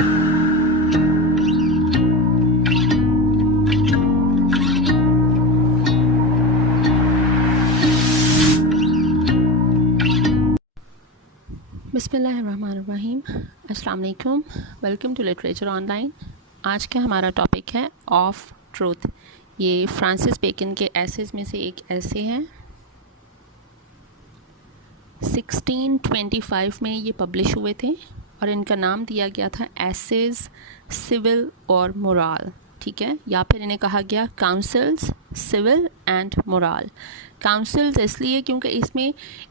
बिस्मिल्लाहिर्रहमानिर्रहीम। अस्सलाम वालेकुम। Welcome to literature online. आज का हमारा टॉपिक है ऑफ ट्रूथ। ये फ्रांसिस बेकन के एसेस में से एक ऐसे हैं। 1625 में ये पब्लिश हुए थे और इनका नाम दिया गया था एसेस सिविल और मोरल, ठीक है, या फिर इन्हें कहा गया counsels civil and moral. Counsels इसलिए क्योंकि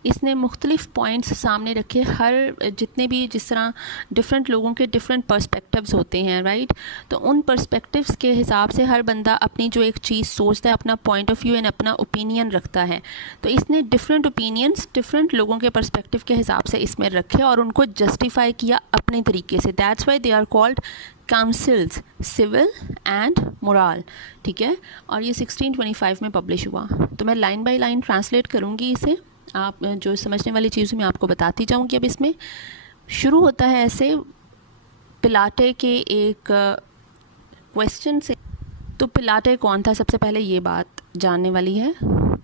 इसने मुख्तलिफ पॉइंट्स सामने रखे, हर जितने भी जिस तरह डिफरेंट लोगों के डिफरेंट पर्सपेक्टिव्स होते हैं, राइट। तो उन पर्सपेक्टिव्स के हिसाब से हर बंदा अपनी जो एक चीज़ सोचता है, अपना पॉइंट ऑफ व्यू एंड अपना ओपिनियन रखता है। तो इसने डिफरेंट ओपिनियंस डिफरेंट लोगों के पर्सपेक्टिव के हिसाब से इसमें रखे और उनको जस्टिफाई किया अपने तरीके से। That's why they are called councils civil and moral, ठीक है। और ये 1625 में पब्लिश हुआ। तो मैं लाइन बाय लाइन ट्रांसलेट करूँगी इसे, आप जो समझने वाली चीज़ मैं आपको बताती जाऊँगी। अब इसमें शुरू होता है ऐसे पिलाटे के एक क्वेश्चन से। तो पिलाटे कौन था, सबसे पहले ये बात जानने वाली है।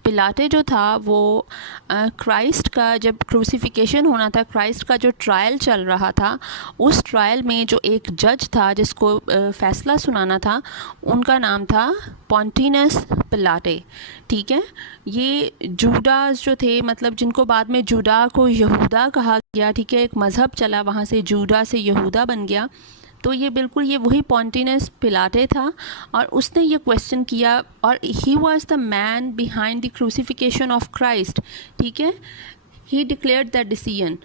पिलाटे जो था वो क्राइस्ट का जब क्रूसिफिकेशन होना था, क्राइस्ट का जो ट्रायल चल रहा था, उस ट्रायल में जो एक जज था जिसको फ़ैसला सुनाना था, उनका नाम था पॉन्टिनस पिलाटे, ठीक है। ये जूडास जो थे, मतलब जिनको बाद में जूडा को यहूदा कहा गया, ठीक है, एक मज़हब चला, वहाँ से जूडा से यहूदा बन गया। तो ये बिल्कुल ये वही पॉन्टिनस पिलाटे था और उसने ये क्वेश्चन किया और he was the man behind the crucifixion of Christ, ठीक है। He declared the decision.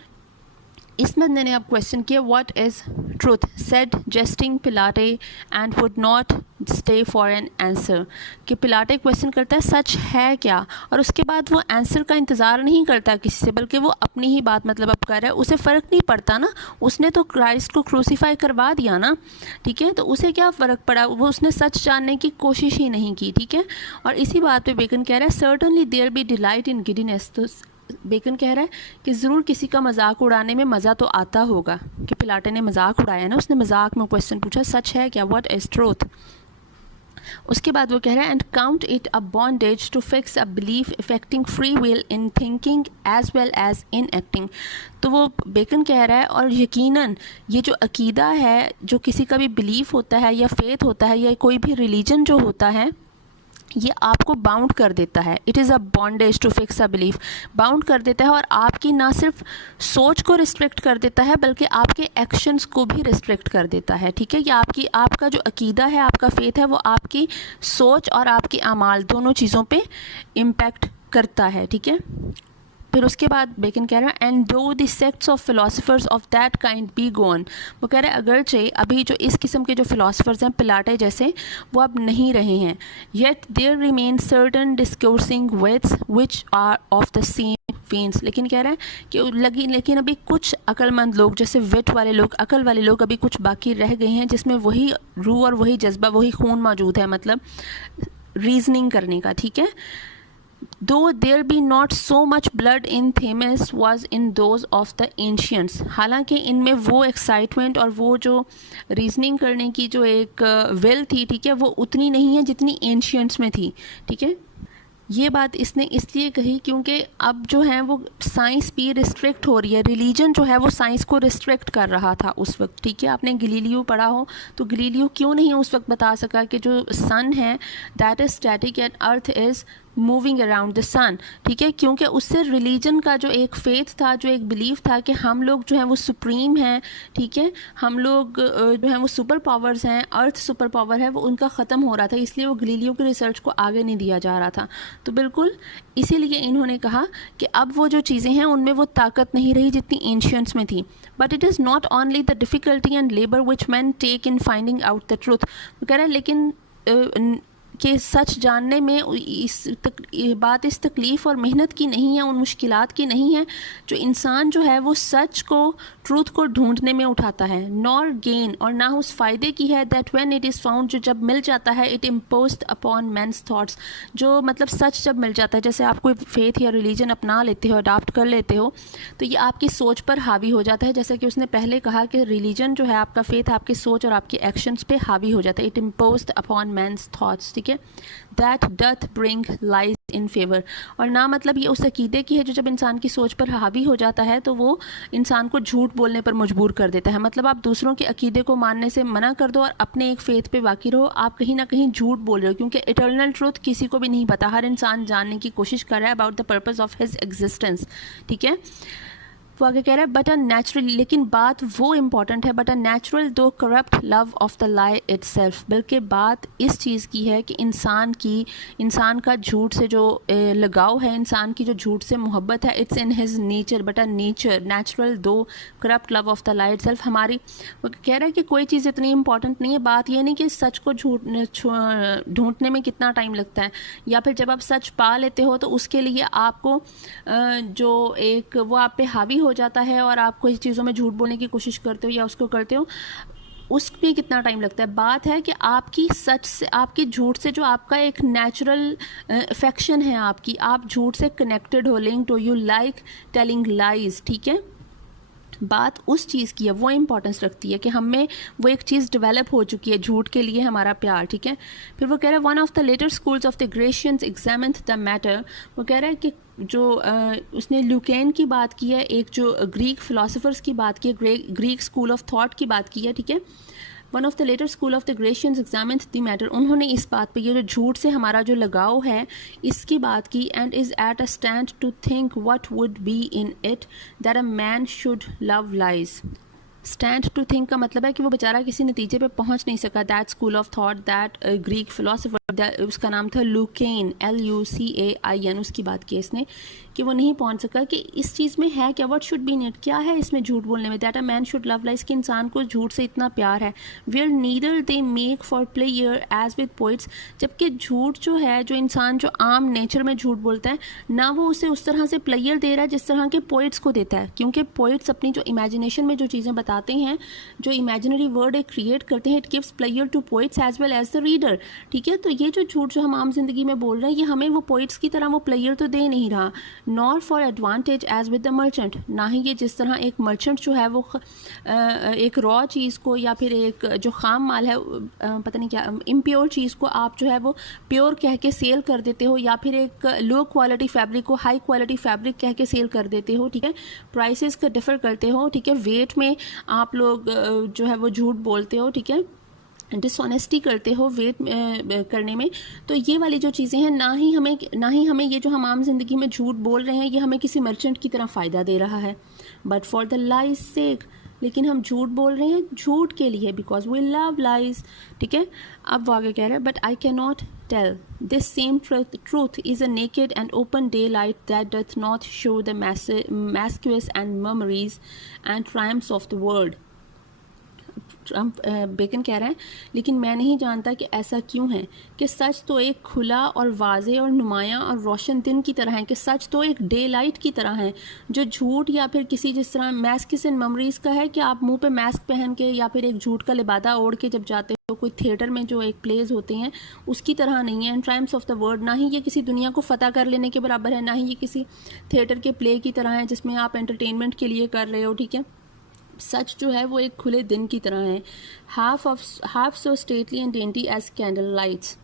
इस बंदे ने अब क्वेश्चन किया what is truth, said jesting Pilate and would not stay for an answer. कि पिलाटे क्वेश्चन करता है सच है क्या, और उसके बाद वो आंसर का इंतज़ार नहीं करता किसी से, बल्कि वो अपनी ही बात मतलब अब कर रहा है। उसे फ़र्क नहीं पड़ता ना, उसने तो क्राइस्ट को क्रूसीफाई करवा दिया ना, ठीक है। तो उसे क्या फ़र्क पड़ा, वो उसने सच जानने की कोशिश ही नहीं की, ठीक है। और इसी बात पे बेकन कह रहा है certainly there be delight in giddiness. तो बेकन कह रहा है कि ज़रूर किसी का मजाक उड़ाने में मज़ा तो आता होगा, कि पिलाटे ने मजाक उड़ाया ना, उसने मजाक में क्वेश्चन पूछा सच है क्या, व्हाट इज़ ट्रूथ। उसके बाद वो कह रहा है and count it a bondage to fix a belief affecting free will in thinking as well as in acting. तो वो बेकन कह रहा है और यकीनन ये जो अकीदा है, जो किसी का भी बिलीफ होता है या फेथ होता है या कोई भी रिलीजन जो होता है, ये आपको बाउंड कर देता है। It is a bondage to fix a belief, bound कर देता है और आपकी ना सिर्फ सोच को रिस्ट्रिक्ट कर देता है बल्कि आपके एक्शंस को भी रिस्ट्रिक्ट कर देता है, ठीक है। ये आपका जो अकीदा है, आपका फेथ है, वो आपकी सोच और आपकी अमाल दोनों चीज़ों पे इम्पैक्ट करता है, ठीक है। फिर उसके बाद बेकन कह रहा है and though the sects of philosophers of that kind be gone. वो कह रहा है अगरचे अभी जो इस किस्म के जो फिलोसफर्स हैं पिलाटे जैसे, वो अब नहीं रहे हैं, yet there remain certain discoursing wits which are of the same veins. लेकिन कह रहा है कि लेकिन अभी कुछ अक्लमंद लोग, जैसे वेट वाले लोग, अकल वाले लोग अभी कुछ बाकी रह गए हैं जिसमें वही रूह और वही जज्बा, वही खून मौजूद है, मतलब रीजनिंग करने का, ठीक है। Though there be not so much blood in Themis was in those of the ancients। हालांकि इनमें वो एक्साइटमेंट और वो जो रीजनिंग करने की जो एक विल थी, ठीक है, वो उतनी नहीं है जितनी एंशियंट्स में थी, ठीक है। ये बात इसने इसलिए कही क्योंकि अब जो है वो साइंस भी रिस्ट्रिक्ट हो रही है, रिलीजन जो है वो साइंस को रिस्ट्रिक्ट कर रहा था उस वक्त, ठीक है। आपने गलीलियो पढ़ा हो तो गलीलियो क्यों नहीं उस वक्त बता सका कि जो सन है that is static and earth is moving around the sun, ठीक है। क्योंकि उससे रिलीजन का जो एक फेथ था, जो एक बिलीफ था कि हम लोग जो हैं वो सुप्रीम हैं, ठीक है, हम लोग जो हैं वो सुपर पावर्स हैं, अर्थ सुपर पावर है, वो उनका ख़त्म हो रहा था, इसलिए वो गलीलियो की रिसर्च को आगे नहीं दिया जा रहा था। तो बिल्कुल इसीलिए इन्होंने कहा कि अब वो जो चीज़ें हैं उनमें वो ताकत नहीं रही जितनी एंशियंट्स में थी। But it is not only the difficulty and labour which man take in finding out the truth. वो कह रहा है लेकिन कि सच जानने में इस तकलीफ़ और मेहनत की नहीं है, उन मुश्किलात की नहीं है जो इंसान जो है वो सच को, ट्रूथ को ढूंढने में उठाता है, नॉर गेन, और ना उस फ़ायदे की है, that when it is found, जो जब मिल जाता है, it imposed upon men's thoughts, जो मतलब सच जब मिल जाता है, जैसे आप कोई फेथ या रिलीजन अपना लेते हो, अडाप्ट कर लेते हो, तो ये आपकी सोच पर हावी हो जाता है। जैसे कि उसने पहले कहा कि रिलीजन जो है, आपका फेथ आपकी सोच और आपकी एक्शंस पे हावी हो जाता है, it imposed upon men's thoughts, ठीक है। That doth bring lies in favour, और ना मतलब ये उस अकीदे की है जो जब इंसान की सोच पर हावी हो जाता है तो वो इंसान को झूठ बोलने पर मजबूर कर देता है। मतलब आप दूसरों के अकीदे को मानने से मना कर दो और अपने एक फेथ पे बाकी रहो, आप कहीं ना कहीं झूठ बोल रहे हो, क्योंकि इटर्नल ट्रूथ किसी को भी नहीं पता, हर इंसान जानने की कोशिश कर रहा है about the purpose of his existence, ठीक है। वो आगे कह रहा है, बट अ नेचुरल, लेकिन बात वो इंपॉर्टेंट है, but a natural though corrupt love of the lie itself, बल्कि बात इस चीज़ की है कि इंसान का झूठ से जो लगाव है, इंसान की जो झूठ से मोहब्बत है, it's in his nature, but a nature natural though corrupt love of the lie itself. हमारी वो कह रहा है कि कोई चीज़ इतनी इंपॉर्टेंट नहीं है, बात ये नहीं कि सच को ढूंढने में कितना टाइम लगता है, या फिर जब आप सच पा लेते हो तो उसके लिए आपको जो एक वो आप पे हावी हो जाता है और आप कोई चीज़ों में झूठ बोलने की कोशिश करते हो या उसको करते हो, उस पर कितना टाइम लगता है। बात है कि आपकी सच से, आपकी झूठ से जो आपका एक नेचुरल अफेक्शन है आपकी, आप झूठ से कनेक्टेड हो, linked to, you like telling lies, ठीक है। बात उस चीज़ की है, वो इंपॉर्टेंस रखती है कि हम में वो एक चीज़ डेवलप हो चुकी है, झूठ के लिए हमारा प्यार, ठीक है। फिर वो कह रहा है, one of the later schools of the Grecians examined the matter, वो कह रहा है कि जो उसने ल्यूकेन की बात की है, एक जो ग्रीक फिलोसफर्स की बात की है, ग्रीक स्कूल ऑफ थॉट की बात की है, ठीक है। One of the later school of the Grecians examined the matter, उन्होंने इस बात पे, ये जो झूठ से हमारा जो लगाव है इसकी बात की, and is at a stand to think what would be in it that a man should love lies. Stand to think का मतलब है कि वो बेचारा किसी नतीजे पे पहुंच नहीं सका। That school of thought, that Greek philosopher, उसका नाम था लुकेन, LUCAIN, उसकी बात की इसने कि वो नहीं पहुंच सका कि इस चीज़ में है क्या, what should be in it, क्या है इसमें झूठ बोलने में, that a man should love lies, कि इंसान को झूठ से इतना प्यार है। Where neither they make for player as with poets, जबकि झूठ जो है, जो इंसान जो आम नेचर में झूठ बोलता है ना, वो उसे उस तरह से प्लेयर दे रहा है जिस तरह के पोइट्स को देता है, क्योंकि पोइट्स अपनी जो इमेजिनेशन में जो चीज़ें बताते हैं, जो इमेजिनरी वर्ड एक क्रिएट करते हैं, it gives player to poets as well as the reader, ठीक है। तो ये जो झूठ जो हम आम जिंदगी में बोल रहे हैं, ये हमें वो पोइट्स की तरह वो प्लेयर तो दे नहीं रहा, nor for advantage as with the merchant, ना ही ये जिस तरह एक मर्चेंट जो है वो एक रॉ चीज़ को या फिर एक जो खाम माल है, पता नहीं क्या इम्प्योर चीज़ को आप जो है वो प्योर कह के सेल कर देते हो, या फिर एक लो क्वालिटी फैब्रिक को हाई क्वालिटी फैब्रिक कह के सेल कर देते हो, ठीक है। प्राइसेस का डिफ़र करते हो, ठीक है। वेट में आप लोग जो है वो झूठ बोलते हो, ठीक है, डिसऑनेस्टी करते हो वेट करने में। तो ये वाली जो चीज़ें हैं, ना ही हमें ये जो हम आम जिंदगी में झूठ बोल रहे हैं ये हमें किसी मर्चेंट की तरह फ़ायदा दे रहा है, बट फॉर द लाइज सेक, लेकिन हम झूठ बोल रहे हैं झूठ के लिए, बिकॉज वी लव लाइज, ठीक है। अब वो आगे कह रहे हैं, but I can not tell this same truth is a naked and open day light that doth not show the masques and memories and triumphs of the world. Bacon कह रहा है, लेकिन मैं नहीं जानता कि ऐसा क्यों है कि सच तो एक खुला और वाज़े और नुमायाँ और रोशन दिन की तरह है, कि सच तो एक डे लाइट की तरह है, जो झूठ या फिर किसी जिस तरह मैस्क एंड मेमोरीज़ का है कि आप मुंह पे मास्क पहन के या फिर एक झूठ का लिबादा ओढ़ के जब जाते हो कोई थिएटर में जो एक प्लेज होते हैं उसकी तरह नहीं है। And triumphs of the world, ना ही ये किसी दुनिया को फतह कर लेने के बराबर है, ना ही ये किसी थिएटर के प्ले की तरह है जिसमें आप एंटरटेनमेंट के लिए कर रहे हो, ठीक है। सच जो है वो एक खुले दिन की तरह है, half so stately and dainty as candle lights,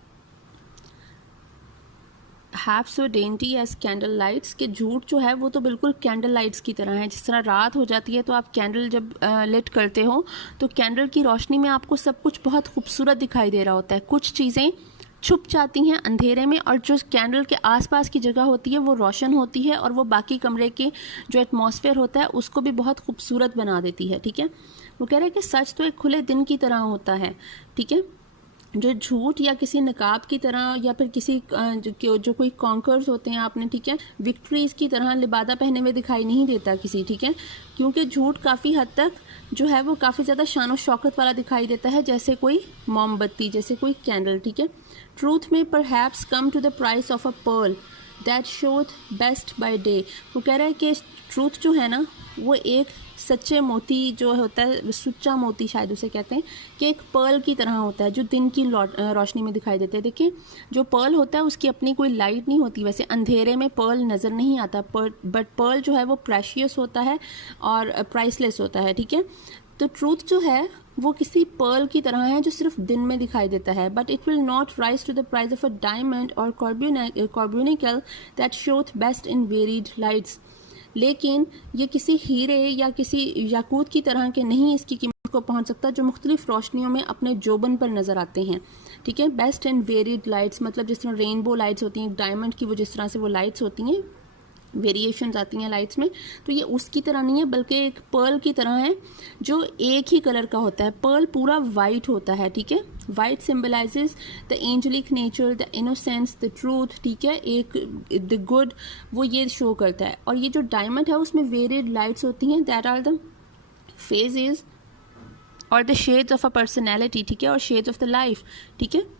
half so dainty as candle lights, के झूठ जो है वो तो बिल्कुल कैंडल लाइट्स की तरह है। जिस तरह रात हो जाती है तो आप कैंडल जब लिट करते हो तो कैंडल की रोशनी में आपको सब कुछ बहुत खूबसूरत दिखाई दे रहा होता है, कुछ चीज़ें छुप जाती हैं अंधेरे में, और जो कैंडल के आसपास की जगह होती है वो रोशन होती है और वो बाकी कमरे के जो एटमॉस्फेयर होता है उसको भी बहुत खूबसूरत बना देती है, ठीक है। वो कह रहे हैं कि सच तो एक खुले दिन की तरह होता है, ठीक है, जो झूठ या किसी नकाब की तरह या फिर किसी जो कोई कॉन्कर्स होते हैं आपने, ठीक है, विक्ट्रीज की तरह लिबादा पहने हुए दिखाई नहीं देता किसी, ठीक है, क्योंकि झूठ काफ़ी हद तक जो है वो काफ़ी ज़्यादा शान और शौकत वाला दिखाई देता है, जैसे कोई मोमबत्ती, जैसे कोई कैंडल, ठीक है। Truth may perhaps come to the price of a pearl that showeth best by day. वो कह रहा है कि ट्रूथ जो है ना वो एक सच्चे मोती जो होता है, सुच्चा मोती शायद उसे कहते हैं, कि एक पर्ल की तरह होता है जो दिन की रोशनी में दिखाई देते हैं। देखिए जो पर्ल होता है उसकी अपनी कोई लाइट नहीं होती, वैसे अंधेरे में पर्ल नज़र नहीं आता, बट पर्ल जो है वो प्रेशियस होता है और प्राइसलेस होता है, ठीक है। तो ट्रूथ जो है वो किसी पर्ल की तरह है जो सिर्फ दिन में दिखाई देता है, but it will not rise to the price of a diamond or carbuncle that showeth best in varied lights. लेकिन ये किसी हीरे या किसी याकूत की तरह के नहीं इसकी कीमत को पहुंच सकता जो मुख्तलिफ रोशनियों में अपने जोबन पर नज़र आते हैं, ठीक है। बेस्ट एंड वेरिड लाइट्स मतलब जिस तरह रेनबो लाइट्स होती हैं, डायमंड की वो जिस तरह से वो लाइट्स होती हैं, वेरिएशंस आती हैं लाइट्स में, तो ये उसकी तरह नहीं है बल्कि एक पर्ल की तरह है जो एक ही कलर का होता है। पर्ल पूरा वाइट होता है, ठीक है। White symbolises the angelic nature, the innocence, the truth, ठीक है, एक द गुड, वो ये शो करता है। और ये जो डायमंड है उसमें वेरिड लाइट्स होती हैं, दैट आर द फेजेस और the shades of a personality, ठीक है, और शेड्स ऑफ द लाइफ, ठीक है।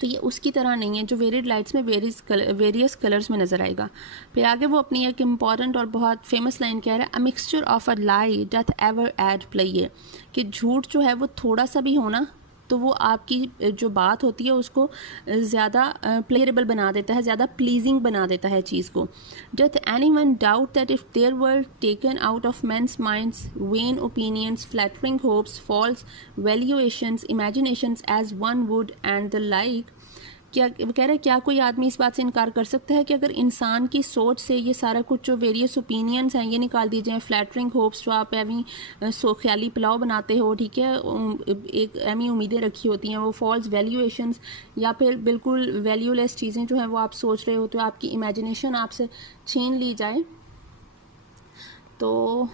तो ये उसकी तरह नहीं है जो वेरिड लाइट्स में वेरियस कलर्स में नज़र आएगा। फिर आगे वो अपनी एक इम्पॉर्टेंट और बहुत फेमस लाइन कह रहा है, a mixture of a lie doth ever add play, कि झूठ जो है वो थोड़ा सा भी होना तो वो आपकी जो बात होती है उसको ज़्यादा प्लेरेबल बना देता है, ज़्यादा प्लीजिंग बना देता है चीज़ को। Doth any one doubt that if there were taken out of men's minds vain opinions, flattering hopes, false valuations, imaginations as one would and the like. क्या कह रहे हैं, क्या कोई आदमी इस बात से इनकार कर सकता है कि अगर इंसान की सोच से ये सारा कुछ जो वेरियस ओपिनियंस हैं ये निकाल दी जाए, फ्लैटरिंग होप्स जो आप एवी ख्याली पुलाव बनाते हो, ठीक है, एक एवी उम्मीदें रखी होती हैं, वो फॉल्स वैल्यूएशंस या फिर बिल्कुल वैल्यूलेस चीज़ें जो हैं वो आप सोच रहे हो, तो आपकी इमेजिनेशन आपसे छीन ली जाए, तो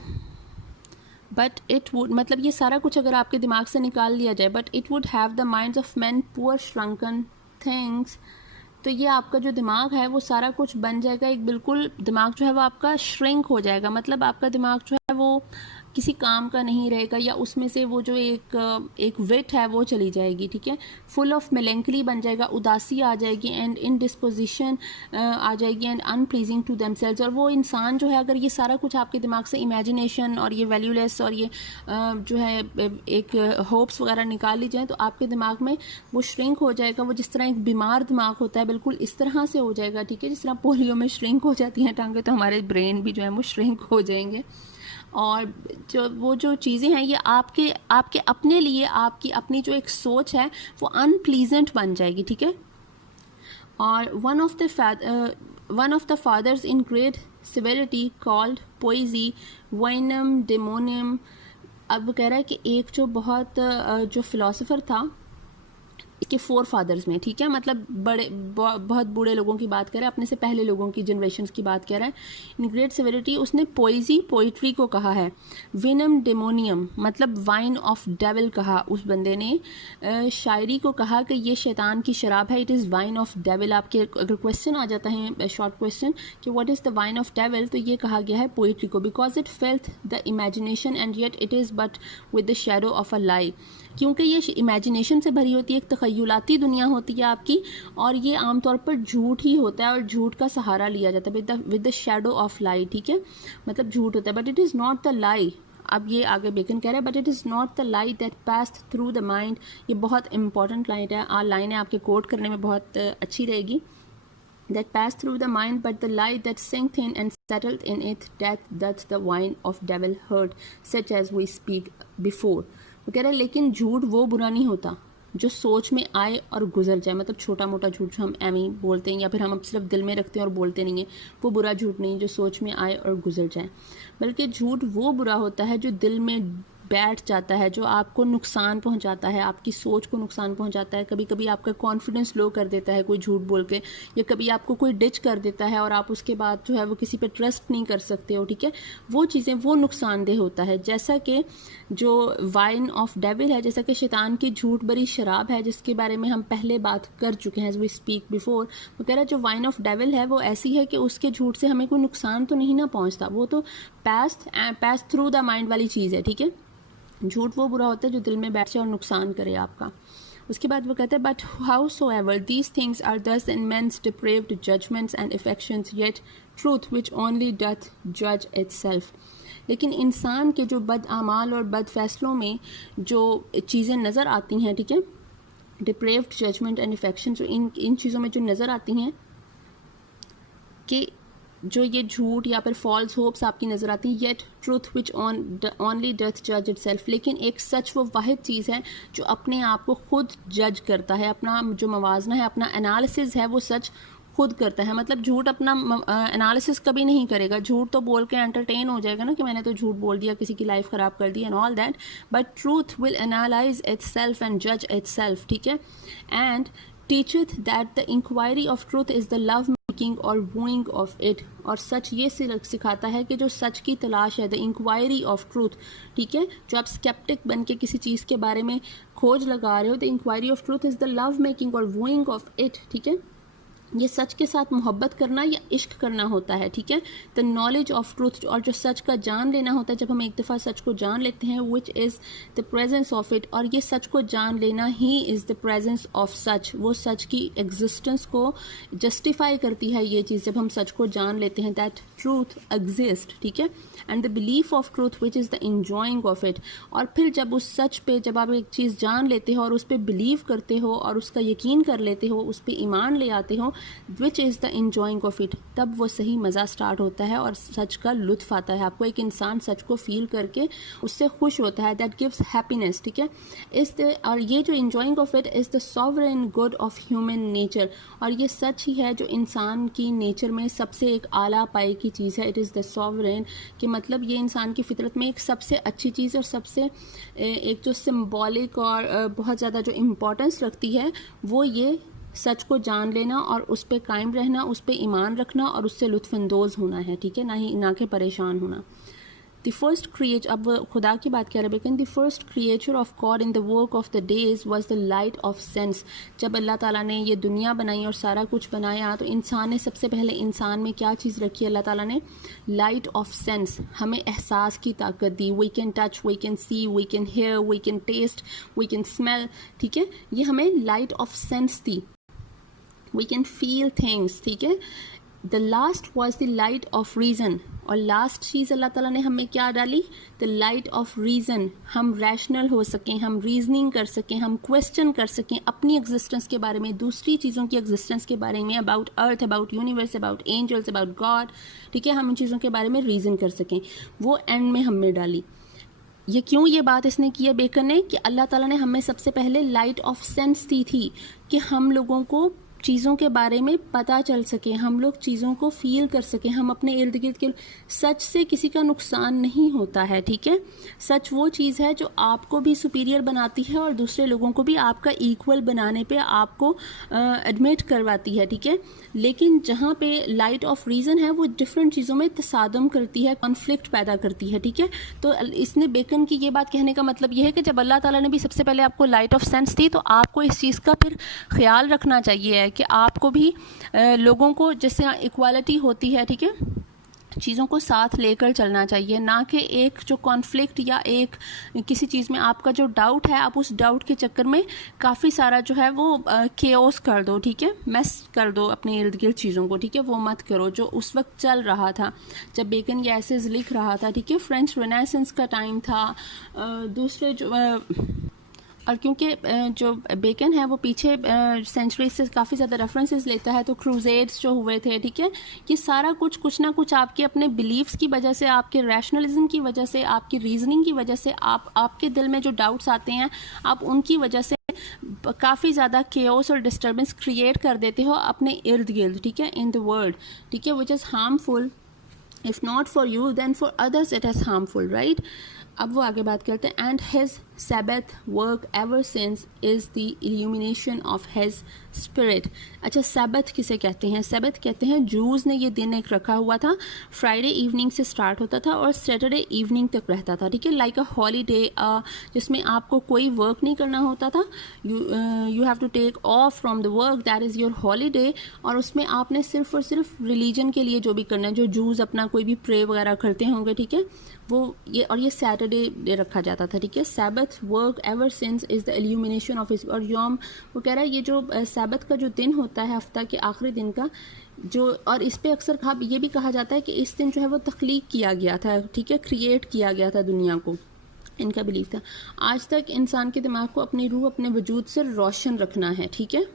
बट इट वुड, मतलब ये सारा कुछ अगर आपके दिमाग से निकाल लिया जाए, but it would have the minds of man poor shrunken things, तो ये आपका जो दिमाग है वो सारा कुछ बन जाएगा एक बिल्कुल, दिमाग जो है वो आपका श्रिंक हो जाएगा, मतलब आपका दिमाग जो है वो किसी काम का नहीं रहेगा, या उसमें से वो जो एक विट है वो चली जाएगी, ठीक है। फुल ऑफ मेलेंकली बन जाएगा, उदासी आ जाएगी, एंड इनडिस्पोजिशन आ जाएगी, एंड अनप्लीजिंग टू देमसेल्व्स। और वो इंसान जो है अगर ये सारा कुछ आपके दिमाग से इमेजिनेशन और ये वैल्यूलेस और ये जो है एक होप्स वगैरह निकाल ली जाए, तो आपके दिमाग में वो श्रिंक हो जाएगा, वो जिस तरह एक बीमार दिमाग होता है बिल्कुल इस तरह से हो जाएगा, ठीक है। जिस तरह पोलियो में श्रिंक हो जाती हैं टांगें, तो हमारे ब्रेन भी जो है वो श्रिंक हो जाएंगे, और जो चीज़ें हैं ये आपके अपने लिए आपकी अपनी जो एक सोच है वो अनप्लीजेंट बन जाएगी, ठीक है। और one of the fathers in great civility called poesy vinum daemonum. अब वो कह रहा है कि एक जो बहुत जो फिलोसोफर था इसके 4 फादर्स में, ठीक है, मतलब बहुत बूढ़े लोगों की बात कर रहा है, अपने से पहले लोगों की जनरेशन्स की बात कर रहा है। इन ग्रेट सिविलिटी उसने पोइट्री को कहा है, विनम डेमोनियम मतलब वाइन ऑफ डेविल कहा उस बंदे ने, शायरी को कहा कि ये शैतान की शराब है, it is wine of devil. आपके अगर क्वेश्चन आ जाता है शॉर्ट क्वेश्चन कि what is the wine of devil, तो ये कहा गया है पोइट्री को, because it filleth the imagination and yet it is but with the shadow of a lie, क्योंकि ये इमेजिनेशन से भरी होती है, एक तखयलाती दुनिया होती है आपकी, और ये आमतौर पर झूठ ही होता है और झूठ का सहारा लिया जाता है विद द शेडो ऑफ लाई, ठीक है, मतलब झूठ होता है, but it is not the लाई। अब ये आगे बेकन कह रहा है, but it is not the light that passed through the mind. ये बहुत इंपॉर्टेंट लाइन है, आपके कोट करने में बहुत अच्छी रहेगी। that passed through the mind, but the light that sank in and settled in it, that the wine of devil hurt, such as we speak before। वो कह रहे हैं लेकिन झूठ वो बुरा नहीं होता जो सोच में आए और गुजर जाए, मतलब छोटा मोटा झूठ जो हम एवं बोलते हैं या फिर हम अब सिर्फ दिल में रखते हैं और बोलते नहीं हैं, वो बुरा झूठ नहीं जो सोच में आए और गुजर जाए, बल्कि झूठ वो बुरा होता है जो दिल में बैठ जाता है, जो आपको नुकसान पहुंचाता है, आपकी सोच को नुकसान पहुंचाता है, कभी कभी आपका कॉन्फिडेंस लो कर देता है कोई झूठ बोल के, या कभी आपको कोई डिच कर देता है और आप उसके बाद जो है वो किसी पे ट्रस्ट नहीं कर सकते हो, ठीक है, वो चीज़ें, वो नुकसानदेह होता है। जैसा कि जो वाइन ऑफ डेविल है, जैसा कि शैतान की झूठ भरी शराब है, जिसके बारे में हम पहले बात कर चुके हैं एज वी स्पीक बिफोर, वो कह रहा है जो वाइन ऑफ डेविल है वो ऐसी है कि उसके झूठ से हमें कोई नुकसान तो नहीं ना पहुंचता, वो तो पास थ्रू द माइंड वाली चीज़ है, ठीक है। झूठ वो बुरा होता है जो दिल में बैठ जाए और नुकसान करे आपका। उसके बाद वो कहते हैं but howsoever these things are thus in men's depraved judgments and affections yet truth which only doth जज इटसेल्फ। लेकिन इंसान के जो बद आमाल और बद फैसलों में जो चीज़ें नज़र आती हैं, ठीक है, डिप्रेव्ड जजमेंट एंड इफेक्शन, जो इन चीज़ों में जो नज़र आती हैं कि जो ये झूठ या फिर फॉल्स होप्स आपकी नज़र आती है, yet truth which only doth जज इटसेल्फ, लेकिन एक सच वो वाहिद चीज़ है जो अपने आप को खुद जज करता है, अपना जो मवाजना है, अपना एनालिसिस है, वो सच खुद करता है। मतलब झूठ अपना एनालिसिस कभी नहीं करेगा, झूठ तो बोल के एंटरटेन हो जाएगा ना कि मैंने तो झूठ बोल दिया, किसी की लाइफ ख़राब कर दी and all that, but truth will analyse itself and जज इटसेल्फ, ठीक है। And teacheth that the inquiry of truth is the love making और वूइंग ऑफ इट, और सच ये सिखाता है कि जो सच की तलाश है, द इंक्वायरी ऑफ ट्रूथ, ठीक है, जो आप स्केप्टिक बन के किसी चीज़ के बारे में खोज लगा रहे हो, the inquiry of truth is the love making और वूइंग ऑफ इट, ठीक है। ये सच के साथ मोहब्बत करना या इश्क करना होता है, ठीक है। द नॉलेज ऑफ ट्रूथ, और जो सच का जान लेना होता है, जब हम एक दफ़ा सच को जान लेते हैं, which is the presence of it, और ये सच को जान लेना he is the presence of such, वो सच की एग्जिस्टेंस को जस्टिफाई करती है ये चीज़, जब हम सच को जान लेते हैं, दैट ट्रूथ एग्जिस्ट, ठीक है। And the belief of truth which is the enjoying of it, और फिर जब उस सच पे, जब आप एक चीज़ जान लेते हो और उस पर बिलीव करते हो और उसका यकीन कर लेते हो, उस पर ईमान ले आते हो, which is the enjoying of it, तब वो सही मज़ा स्टार्ट होता है और सच का लुत्फ आता है आपको। एक इंसान सच को फील करके उससे खुश होता है, दैट गिव्स हैप्पीनेस, ठीक है। इस और ये जो enjoying of it is the sovereign good of human nature, और ये सच ही है जो इंसान की नेचर में सबसे एक आला पाई की चीज़ है। इट इज़ द सॉवरेन, कि मतलब ये इंसान की फितरत में एक सबसे अच्छी चीज़ और सबसे एक जो सिम्बॉलिक और बहुत ज़्यादा जो इम्पोर्टेंस रखती है, वो ये सच को जान लेना और उस पर कायम रहना, उस पर ईमान रखना और उससे लुत्फ़अंदोज़ होना है, ठीक है, ना कि परेशान होना। द फर्स्ट क्रिएचर, अब खुदा की बात कर रहे हैं, the first creature of God in the work of the days was the light of sense. जब अल्लाह ताला ने ये दुनिया बनाई और सारा कुछ बनाया, तो इंसान ने सबसे पहले इंसान में क्या चीज़ रखी? अल्लाह ताला ने लाइट ऑफ सेंस, हमें एहसास की ताकत दी। We can touch, we can see, we can hear, we can taste, we can smell, ठीक है, ये हमें लाइट ऑफ सेंस दी। वी कैन फील थिंग्स, ठीक है। The last was the light of reason, और लास्ट चीज़ अल्लाह ताला ने हमें क्या डाली? द लाइट ऑफ रीज़न, हम रैशनल हो सकें, हम रीजनिंग कर सकें, हम क्वेश्चन कर सकें अपनी एग्जिस्टेंस के बारे में, दूसरी चीज़ों की एग्जिस्टेंस के बारे में, about earth, about universe, about angels, about God, ठीक है, हम इन चीज़ों के बारे में रीज़न कर सकें। वो एंड में हमने डाली। ये क्यों ये बात इसने की है बेकर ने, कि अल्लाह ताला ने हमें सबसे पहले लाइट ऑफ सेंस दी थी कि हम लोगों को चीज़ों के बारे में पता चल सके, हम लोग चीज़ों को फील कर सकें, हम अपने इर्द गिर्द के। सच से किसी का नुकसान नहीं होता है, ठीक है। सच वो चीज़ है जो आपको भी सुपीरियर बनाती है और दूसरे लोगों को भी आपका इक्वल बनाने पे आपको एडमिट करवाती है, ठीक है। लेकिन जहाँ पे लाइट ऑफ रीज़न है, वो डिफरेंट चीज़ों में तसादम करती है, कॉन्फ्लिक्ट पैदा करती है, ठीक है। तो इसने बेकन की ये बात कहने का मतलब ये है कि जब अल्लाह ताला ने भी सबसे पहले आपको लाइट ऑफ सेंस दी, तो आपको इस चीज़ का फिर ख्याल रखना चाहिए कि आपको भी लोगों को, जैसे इक्वालिटी होती है, ठीक है, चीज़ों को साथ लेकर चलना चाहिए, ना कि एक जो कॉन्फ्लिक्ट या एक किसी चीज़ में आपका जो डाउट है, आप उस डाउट के चक्कर में काफ़ी सारा जो है वो केओस कर दो, ठीक है, मैस कर दो अपने इर्द गिर्द चीज़ों को, ठीक है। वो मत करो जो उस वक्त चल रहा था जब बेकन ये एसेज लिख रहा था, ठीक है। फ्रेंच रेनेसेंस का टाइम था, दूसरे जो और क्योंकि जो बेकन है वो पीछे सेंचुरी से काफ़ी ज़्यादा रेफरेंसेस लेता है, तो क्रूजेड्स जो हुए थे, ठीक है, ये सारा कुछ ना कुछ आपके अपने बिलीव्स की वजह से, आपके रैशनलिज्म की वजह से, आपकी रीजनिंग की वजह से, आपके दिल में जो डाउट्स आते हैं, आप उनकी वजह से काफ़ी ज़्यादा केओस और डिस्टर्बेंस क्रिएट कर देते हो अपने इर्द गिर्द, ठीक है, इन द वर्ल्ड, ठीक है, which is harmful. If not for you then for others it is harmful, right. अब वो आगे बात करते हैं, and his Sabbath work ever since is the illumination of his spirit। अच्छा, सैबथ किसे कहते हैं? सैबथ कहते हैं, जूस ने ये दिन एक रखा हुआ था, फ्राइडे इवनिंग से स्टार्ट होता था और सैटरडे इवनिंग तक रहता था, ठीक है, लाइक अ हॉलीडे, जिसमें आपको कोई वर्क नहीं करना होता था, you have to take off from the work, that is your holiday, और उसमें आपने सिर्फ और सिर्फ रिलीजन के लिए जो भी करना है, जो जूस अपना कोई भी प्रे वगैरह करते होंगे, ठीक है, वो ये सैटरडे डे रखा जाता था, ठीक है। Sabbath work ever since is the illumination of his, और यौम, वो कह रहा है ये जो सैबथ का जो दिन होता है हफ्ता के आखिरी दिन का, जो, और इस पे अक्सर ये भी कहा जाता है कि इस दिन जो है वो तख्लीक किया गया था, ठीक है, क्रिएट किया गया था दुनिया को, इनका बिलीफ था। आज तक इंसान के दिमाग को अपनी रूह, अपने वजूद से रोशन रखना है, ठीक है,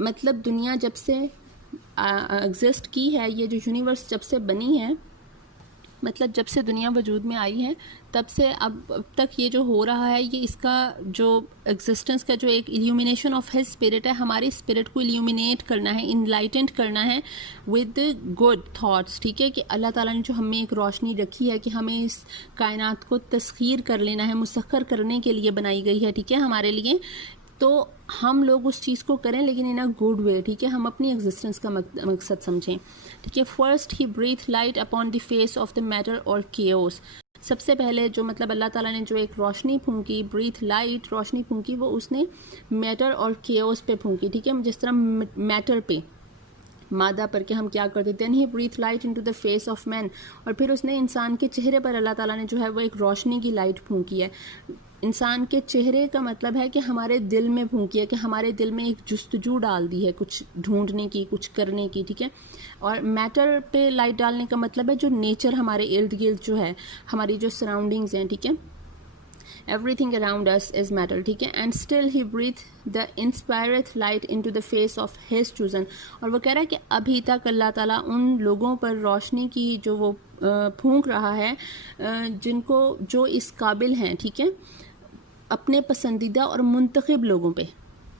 मतलब दुनिया जब से एग्जिस्ट की है, ये जो यूनिवर्स जब से बनी है, मतलब जब से दुनिया वजूद में आई है तब से अब तक ये जो हो रहा है, ये इसका जो एग्जिस्टेंस का जो एक इल्यूमिनेशन ऑफ हिज स्पिरिट है, हमारी स्पिरिट को इल्यूमिनेट करना है, इनलाइटेंड करना है विद गुड थॉट्स, ठीक है, कि अल्लाह ताला ने जो हमें एक रोशनी रखी है कि हमें इस कायनात को तस्खीर कर लेना है, मुसख्खर करने के लिए बनाई गई है, ठीक है, हमारे लिए, तो हम लोग उस चीज़ को करें लेकिन इन अ गुड वे, ठीक है, हम अपनी एग्जिस्टेंस का मकसद समझें, ठीक है। First he breath light upon the face of the matter और केओस, सबसे पहले जो मतलब अल्लाह ताला ने जो एक रोशनी फूंकी, ब्रीथ लाइट, रोशनी फूंकी, वो उसने मैटर और केओस पे फूंकी, ठीक है, जिस तरह मैटर पे, मादा पर के हम क्या करते, then he breath light into the face of man, और फिर उसने इंसान के चेहरे पर अल्लाह ताला ने जो है वो एक रोशनी की लाइट फूंकी है। इंसान के चेहरे का मतलब है कि हमारे दिल में फूंकी है, कि हमारे दिल में एक जुस्तजू डाल दी है, कुछ ढूंढने की, कुछ करने की, ठीक है। और मैटर पे लाइट डालने का मतलब है जो नेचर हमारे इर्द गिर्द जो है, हमारी जो सराउंडिंग्स हैं, ठीक है, everything around us is matter, ठीक है। and still he breathed the inspired light into the face of his chosen, और वो कह रहा है कि अभी तक अल्लाह ताला उन लोगों पर रोशनी की जो वो फूंक रहा है जिनको, जो इस काबिल हैं, ठीक है, अपने पसंदीदा और मुंतखब लोगों पे,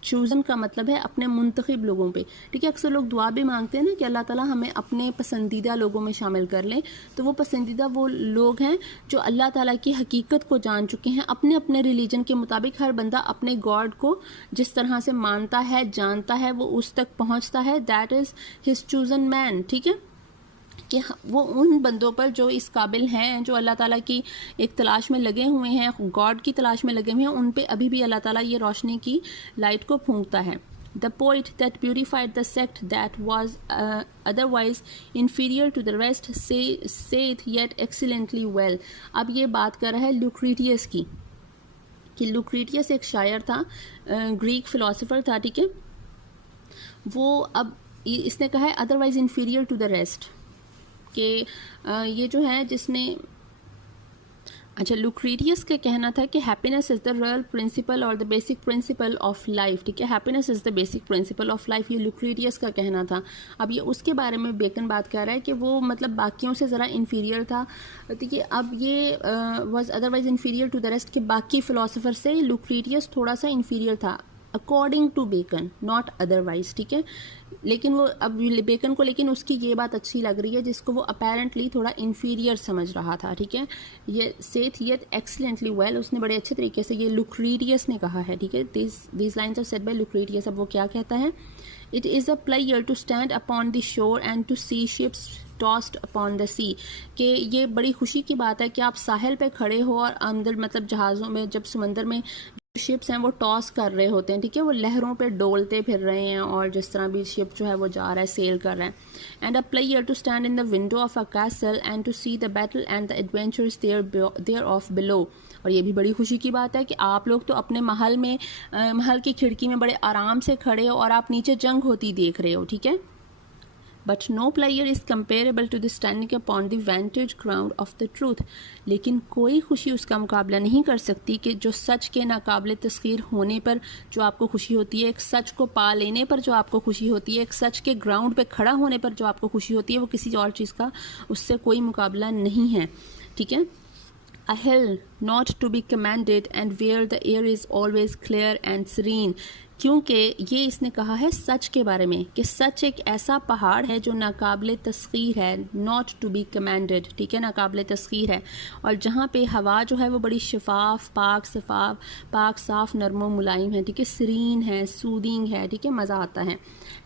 चूज़न का मतलब है अपने मुंतखब लोगों पे, ठीक है। अक्सर लोग दुआ भी मांगते हैं ना कि अल्लाह ताला हमें अपने पसंदीदा लोगों में शामिल कर लें, तो वो पसंदीदा वो लोग हैं जो अल्लाह ताला की हकीकत को जान चुके हैं, अपने अपने रिलीजन के मुताबिक हर बंदा अपने गॉड को जिस तरह से मानता है, जानता है, वो उस तक पहुंचता है, that is his chosen man, ठीक है, कि वो उन बंदों पर जो इस काबिल हैं, जो अल्लाह ताला की एक तलाश में लगे हुए हैं, गॉड की तलाश में लगे हुए हैं, उन पे अभी भी अल्लाह ताला ये रोशनी की लाइट को फूंकता है। The poet that purified the sect that was otherwise inferior to the rest saith yet excellently well। अब ये बात कर रहा है लुक्रीटियस की, कि लुक्रीटियस एक शायर था, ग्रीक फिलोसोफर था, ठीक है, वो अब इसने कहा है otherwise inferior to the rest, कि ये जो है जिसने, अच्छा, लुक्रीटियस का कहना था कि happiness is the real principle और the basic principle of life, ठीक है, happiness is the basic principle of life, ये लुक्रीटियस का कहना था। अब ये उसके बारे में बेकन बात कर रहा है कि वो मतलब बाकियों से ज़रा इन्फीरियर था, ठीक है। अब ये was otherwise inferior to the rest, के बाकी फ़िलासफ़र से लुक्रीटियस थोड़ा सा इन्फीरियर था, according to Bacon, not otherwise, ठीक है। लेकिन वो अब बेकन को, लेकिन उसकी ये बात अच्छी लग रही है जिसको वो अपेरेंटली थोड़ा इन्फीरियर समझ रहा था, ठीक है। ये सेथ येट एक्सीलेंटली वेल, उसने बड़े अच्छे तरीके से ये लुक्रीटियस ने कहा है, ठीक है। These lines are said by Lucretius. अब वो क्या कहता है, it is a player to stand upon the shore and to see ships tossed upon the sea, कि ये बड़ी खुशी की बात है कि आप साहिल पे खड़े हो और अंदर मतलब जहाज़ों में, जब समंदर में शिप्स हैं वो टॉस कर रहे होते हैं, ठीक है, वो लहरों पे डोलते फिर रहे हैं, और जिस तरह भी शिप जो है वो जा रहा है, सेल कर रहा है। And a player to stand in the window of a castle and to see the battle and the adventures thereof below बिलो, और ये भी बड़ी खुशी की बात है कि आप लोग तो अपने महल में, महल की खिड़की में बड़े आराम से खड़े हो और आप नीचे जंग होती देख रहे हो, ठीक है। But no pleasure is comparable to the standing upon the vantage ground of the truth, लेकिन कोई खुशी उसका मुकाबला नहीं कर सकती कि जो सच के नाकाबिल तस्खीर होने पर जो आपको खुशी होती है, एक सच को पा लेने पर जो आपको खुशी होती है, एक सच के ग्राउंड पे खड़ा होने पर जो आपको खुशी होती है, वो किसी और चीज़ का उससे कोई मुकाबला नहीं है, ठीक है। A hill not to be commanded, and where the air is always clear and serene. क्योंकि ये इसने कहा है सच के बारे में कि सच एक ऐसा पहाड़ है जो नाकाबिले तस्खीर है, नॉट टू बी कमांडेड, ठीक है, नाकाबिले तस्खीर है, और जहाँ पे हवा जो है वो बड़ी शफाफ, पाक साफ, नरमो मुलायम है, ठीक है, सीरीन है, सूदिंग है, ठीक है, मज़ा आता है.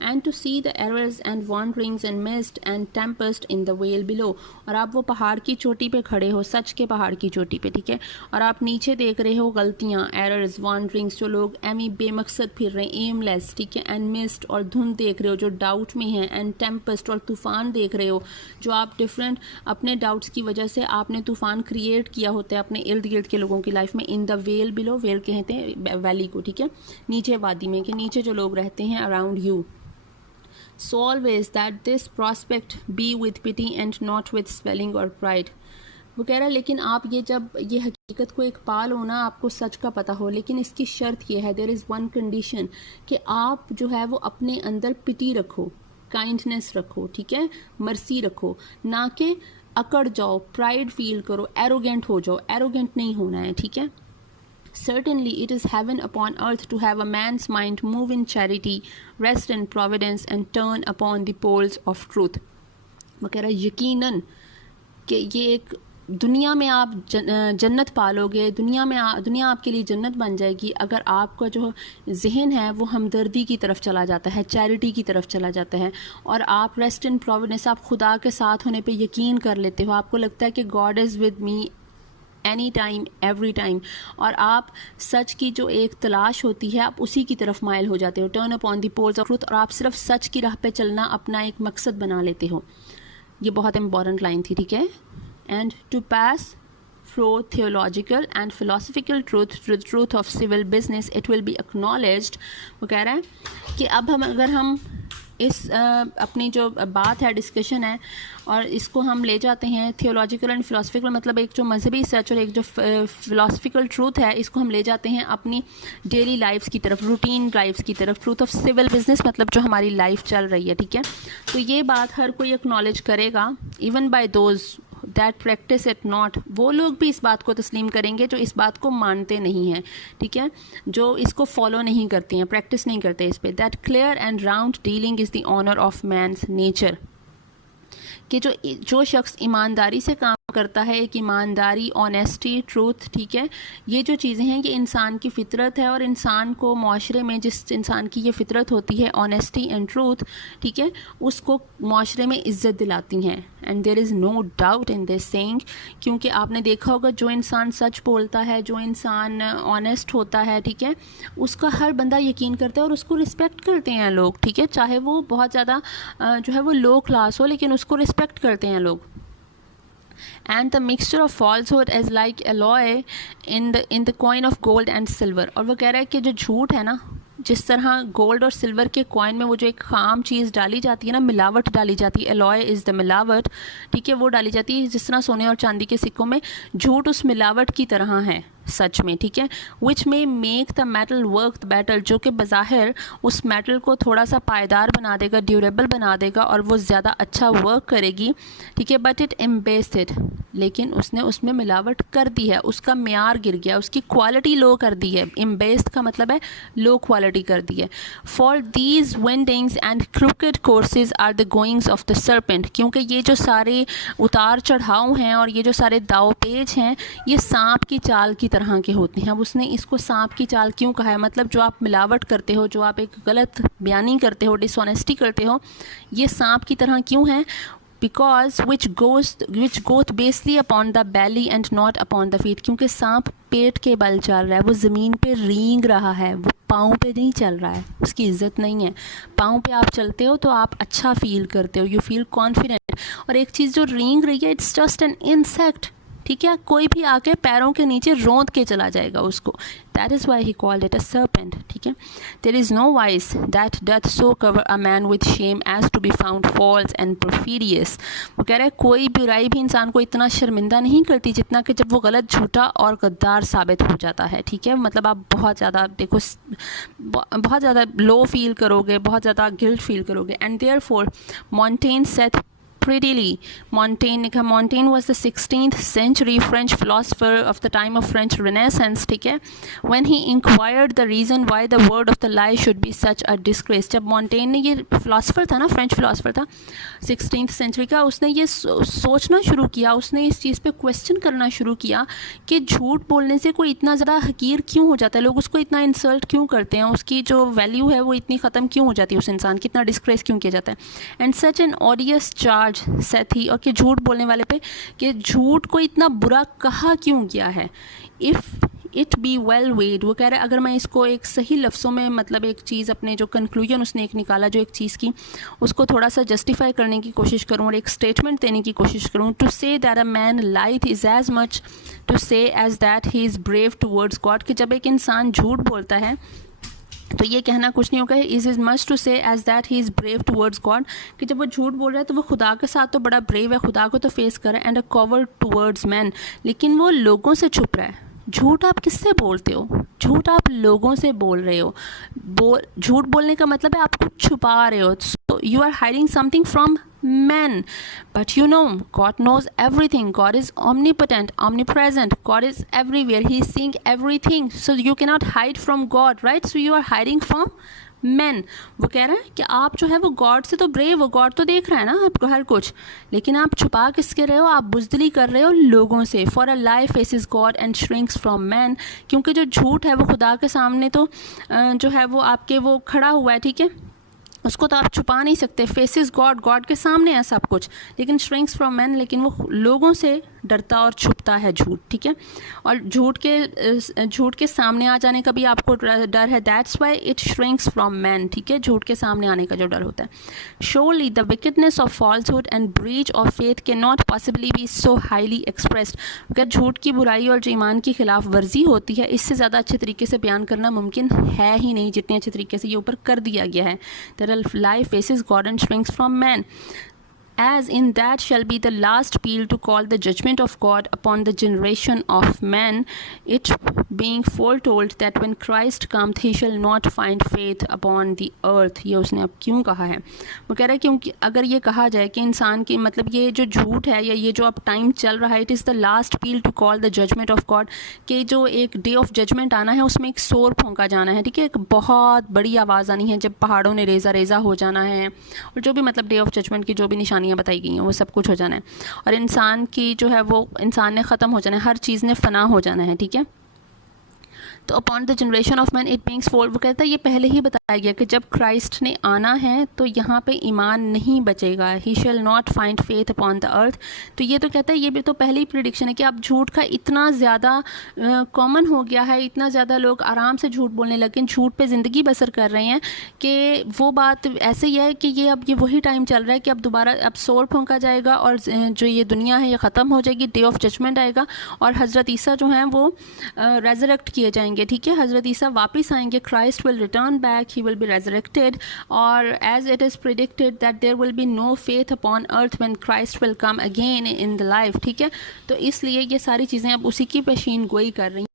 And to see the errors and wanderings and mist and tempest in the vale below. और आप वो पहाड़ की चोटी पे खड़े हो, सच के पहाड़ की चोटी पे, ठीक है, और आप नीचे देख रहे हो गलतियाँ, एरर्स, वॉन्डरिंग्स, जो लोग बेमकसद फिर रहे हैं, एमलेस, ठीक है, एंड मिस्ट, और धुंध देख रहे हो जो डाउट में है, एंड टेम्पेस्ट, और तूफ़ान देख रहे हो जो आप डिफरेंट अपने डाउट्स की वजह से आपने तूफ़ान क्रिएट किया होता है अपने इर्द गिर्द के लोगों की लाइफ में. इन द वेल बिलो, वेल कहते हैं वैली को, ठीक है, नीचे वादी में, कि नीचे जो लोग रहते हैं around you. So always that this prospect be with pity and not with swelling or pride. वो कह रहा है लेकिन आप ये जब ये हकीकत को एक पाल हो ना, आपको सच का पता हो, लेकिन इसकी शर्त ये है, देयर इज़ वन कंडीशन, कि आप जो है वो अपने अंदर पिटी रखो, काइंडनेस रखो, ठीक है, मर्सी रखो, ना कि अकड़ जाओ, प्राइड फील करो, एरोगेंट हो जाओ. एरोगेंट नहीं होना है, ठीक है. Certainly it is heaven upon earth to have a man's mind move in charity, rest in providence and turn upon the poles of truth. वो कह रहा है यकीनन कि ये एक दुनिया में आप जन्नत पालोगे, दुनिया आपके लिए जन्नत बन जाएगी अगर आपका जो जहन है वो हमदर्दी की तरफ चला जाता है, चैरिटी की तरफ चला जाता है, और आप रेस्ट इन प्रोविडेंस, आप खुदा के साथ होने पे यकीन कर लेते हो, आपको लगता है कि God is with me any time every time, और आप सच की जो एक तलाश होती है आप उसी की तरफ माइल हो जाते हो. Turn upon the poles of truth, और आप सिर्फ सच की राह पे चलना अपना एक मकसद बना लेते हो. ये बहुत इंपॉर्टेंट लाइन थी, ठीक है. And to pass through theological and philosophical truth to the truth of civil business it will be acknowledged. वो कह रहा है कि अब अगर हम इस अपनी जो बात है, डिस्कशन है, और इसको हम ले जाते हैं थियोलॉजिकल एंड फिलोसफिकल, मतलब एक जो मजहबी सच और एक जो फिलोसफिकल ट्रूथ है, इसको हम ले जाते हैं अपनी डेली लाइफ्स की तरफ, रूटीन लाइफ्स की तरफ. ट्रूथ ऑफ सिविल बिजनेस मतलब जो हमारी लाइफ चल रही है, ठीक है. तो ये बात हर कोई एक्नॉलेज करेगा, even bye those that practice it not, वो लोग भी इस बात को तस्लीम करेंगे जो इस बात को मानते नहीं हैं, ठीक है, जो इसको फॉलो नहीं करते हैं, प्रैक्टिस नहीं करते इस पर. That clear and round dealing is the honour of man's nature, कि जो शख्स ईमानदारी से काम करता है, एक ईमानदारी, ऑनेस्टी, ट्रूथ, ठीक है, ये जो चीज़ें हैं ये इंसान की फितरत है, और इंसान को माशरे में जिस इंसान की ये फितरत होती है, ऑनेस्टी एंड ट्रूथ, ठीक है, उसको माशरे में इज़्ज़त दिलाती हैं. And there is no doubt in this saying, क्योंकि आपने देखा होगा जो इंसान सच बोलता है, जो इंसान ऑनेस्ट होता है, ठीक है, उसका हर बंदा यकीन करता है और उसको रिस्पेक्ट करते हैं लोग, ठीक है, चाहे वो बहुत ज़्यादा जो है वो लो क्लास हो, लेकिन उसको रिस्पेक्ट करते हैं लोग. And the mixture of falsehood is like alloy in the coin of gold and silver. और वो कह रहा है कि जो झूठ है ना, जिस तरह गोल्ड और सिल्वर के कॉइन में वो जो एक खाम चीज़ डाली जाती है ना, मिलावट डाली जाती है, एलॉय इज़ द मिलावट, ठीक है, वो डाली जाती है, जिस तरह सोने और चांदी के सिक्कों में झूठ उस मिलावट की तरह है सच में, ठीक है. विच में make the metal work better, जो कि बज़ाहिर उस मेटल को थोड़ा सा पायदार बना देगा, ड्यूरेबल बना देगा, और वो ज़्यादा अच्छा वर्क करेगी, ठीक है. बट इट एम्बेस्ड, लेकिन उसने उसमें मिलावट कर दी है, उसका म्यार गिर गया, उसकी क्वालिटी लो कर दी है. एम्बेस्ड का मतलब है लो क्वालिटी कर दी है. For these windings and crooked courses are the goings of the serpent, क्योंकि ये जो सारे उतार चढ़ाव हैं और ये जो सारे दाव पेच हैं, ये सांप की चाल की तरह के होते हैं. अब उसने इसको सांप की चाल क्यों कहा है, मतलब जो आप मिलावट करते हो, जो आप एक गलत बयानी करते हो, डिसऑनेस्टी करते हो, ये सांप की तरह क्यों है. Because which goeth basely upon the belly and not upon the feet, क्योंकि सांप पेट के बल चल रहा है, वो ज़मीन पे रींग रहा है, वो पाँव पे नहीं चल रहा है, उसकी इज्जत नहीं है. पाँव पे आप चलते हो तो आप अच्छा फील करते हो, यू फील कॉन्फिडेंट. और एक चीज़ जो रींग रही है, इट्स जस्ट एन इंसेक्ट, ठीक है, कोई भी आके पैरों के नीचे रोंद के चला जाएगा उसको. That is why he called it a serpent, ठीक है. There is no vice that doth so cover a man with shame as to be found false and perfidious. वो कह रहा है कोई बुराई भी इंसान को इतना शर्मिंदा नहीं करती जितना कि जब वो गलत, झूठा और गद्दार साबित हो जाता है, ठीक है. मतलब आप बहुत ज़्यादा देखो, बहुत ज़्यादा लो फील करोगे, बहुत ज़्यादा गिल्ट फील करोगे. And therefore Montaigne saith prettily. Montaigne was the 16th century French philosopher of the time of French Renaissance, ठीक है. When he inquired the reason why the word of the lie should be such a disgrace. जब Montaigne ने, ये philosopher था ना, French philosopher था 16th century का, उसने ये सोचना शुरू किया, उसने इस चीज़ पे क्वेश्चन करना शुरू किया कि झूठ बोलने से कोई इतना ज़रा हकीर क्यों हो जाता है, लोग उसको इतना इंसल्ट क्यों करते हैं, उसकी जो वैल्यू है वो इतनी ख़त्म क्यों हो जाती है, उस इंसान की इतना डिस्ग्रेस क्यों किया जाता है. And such an odious charge saith he, और कि झूठ बोलने वाले पे कि झूठ को इतना बुरा कहा क्यों गया है. इफ़ इट बी वेल वेड, वो कह रहा है अगर मैं इसको एक सही लफ्ज़ों में, मतलब एक चीज़ अपने जो कंक्लूजन उसने एक निकाला जो एक चीज़ की, उसको थोड़ा सा जस्टिफाई करने की कोशिश करूँ और एक स्टेटमेंट देने की कोशिश करूँ. To say that a man lieth is as much to say as that he is brave towards God, कि जब एक इंसान झूठ बोलता है तो ये कहना कुछ नहीं होगा is much to say as that he is brave towards God, कि जब वो झूठ बोल रहा है तो वो खुदा के साथ तो बड़ा ब्रेव है, खुदा को तो फेस कर रहा है. And a covered towards man, लेकिन वो लोगों से छुप रहा है. झूठ आप किससे बोलते हो? झूठ आप लोगों से बोल रहे हो. झूठ बोलने का मतलब है आप कुछ छुपा रहे हो. So you are hiding something from men, but you know God knows everything. God is omnipotent, omnipresent. God is everywhere. He is seeing everything, so you cannot hide from God, right? So you are hiding from men. वो कह रहा है कि आप जो है वो God से तो ब्रेव हो, गॉड तो देख रहा है ना आपको हर कुछ, लेकिन आप छुपा किसके रहे हो? आप बुजदली कर रहे हो लोगों से. For a lie faces God and shrinks from man, क्योंकि जो झूठ है वो खुदा के सामने तो जो है वो आपके वो खड़ा हुआ है, ठीक है, उसको तो आप छुपा नहीं सकते. फेसेस गॉड, गॉड के सामने है सब कुछ, लेकिन श्रिंक्स फ्रॉम मैन, लेकिन वो लोगों से डरता और छुपता है झूठ, ठीक है. और झूठ के सामने आ जाने का भी आपको डर है. That's why it shrinks from man, ठीक है, झूठ के सामने आने का जो डर होता है. Surely the wickedness of falsehood and breach of faith can not possibly be so highly expressed. अगर झूठ की बुराई और जो ईमान की खिलाफ वर्जी होती है, इससे ज़्यादा अच्छे तरीके से बयान करना मुमकिन है ही नहीं जितने अच्छे तरीके से ये ऊपर कर दिया गया है. Lie faces God and shrinks from man, as in that shall be the last peal to call the judgment of God upon the generation of men, it being foretold that when Christ comes he shall not find faith upon the earth. ये उसने अब क्यों कहा है? वो कह रहा है क्योंकि अगर ये कहा जाए कि इंसान की, मतलब ये जो झूठ है या ये जो अब टाइम चल रहा है, it is the last peal to call the judgement of God, कि जो एक डे ऑफ जजमेंट आना है उसमें एक शोर फूंका जाना है, ठीक है, एक बहुत बड़ी आवाज़ आनी है जब पहाड़ों ने रेजा रेजा हो जाना है, और जो भी मतलब डे ऑफ जजमेंट की जो भी निशानियाँ बताई गई हैं वो सब कुछ हो जाना है, और इंसान की जो है वो इंसान ने ख़त्म हो जाना है, हर चीज़ ने फना हो जाना है, ठीक है. तो upon the generation of man it beings fold, वो कहता है ये पहले ही बताया गया कि जब क्राइस्ट ने आना है तो यहाँ पे ईमान नहीं बचेगा. He shall not find faith upon the earth. तो ये तो कहता है, ये भी तो पहले ही प्रिडिक्शन है कि अब झूठ का इतना ज़्यादा कॉमन हो गया है, इतना ज़्यादा लोग आराम से झूठ बोलने लगे, झूठ पे ज़िंदगी बसर कर रहे हैं, कि वो बात ऐसे ही है कि ये वही टाइम चल रहा है कि अब दोबारा अब शोर फूंका जाएगा और जो ये दुनिया है ये ख़त्म हो जाएगी, डे ऑफ जजमेंट आएगा और हज़रत ईसा जो हैं वो रेजरेक्ट किए जाएंगे, ठीक है, हज़रत ईसा वापस आएंगे. Christ will return back, he will be resurrected, और as it is predicted that there will be no faith upon earth when Christ will come again in the life, ठीक है. तो इसलिए ये सारी चीज़ें अब उसी की पेशीन गोई कर रही हैं.